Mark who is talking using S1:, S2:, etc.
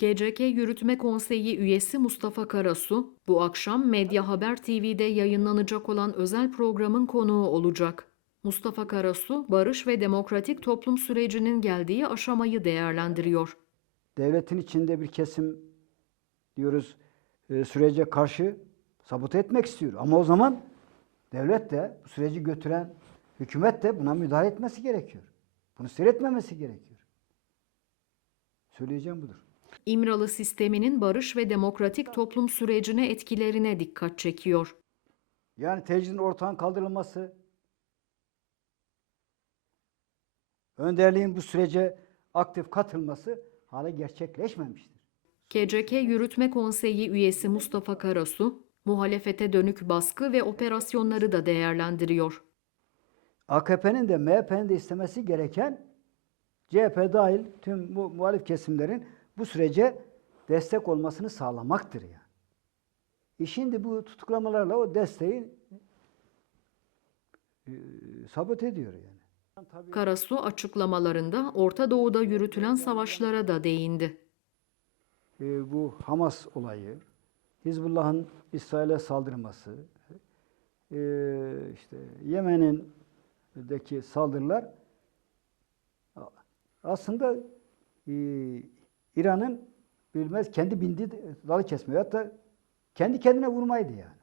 S1: KCK Yürütme Konseyi üyesi Mustafa Karasu, bu akşam Medya Haber TV'de yayınlanacak olan özel programın konuğu olacak. Mustafa Karasu, barış ve demokratik toplum sürecinin geldiği aşamayı değerlendiriyor.
S2: devletin içinde bir kesim diyoruz e, sürece karşı sabote etmek istiyor. Ama o zaman devlet de bu süreci götüren hükümet de buna müdahale etmesi gerekiyor. Bunu seyretmemesi gerekiyor. Söyleyeceğim budur.
S1: İmralı sisteminin barış ve demokratik toplum sürecine etkilerine dikkat çekiyor.
S2: Yani tecridin ortağın kaldırılması, önderliğin bu sürece aktif katılması hala gerçekleşmemiştir.
S1: KCK Yürütme Konseyi üyesi Mustafa Karasu, muhalefete dönük baskı ve operasyonları da değerlendiriyor.
S2: AKP'nin de MHP'nin de istemesi gereken CHP dahil tüm bu muhalif kesimlerin bu sürece destek olmasını sağlamaktır yani. E şimdi bu tutuklamalarla o desteği e, sabote ediyor yani.
S1: Karasu açıklamalarında Orta Doğu'da yürütülen savaşlara da değindi.
S2: E, bu Hamas olayı, Hizbullah'ın İsrail'e saldırması, e, işte Yemen'indeki saldırılar aslında e, İran'ın bilmez kendi bindiği dalı kesmiyor. Hatta kendi kendine vurmaydı yani.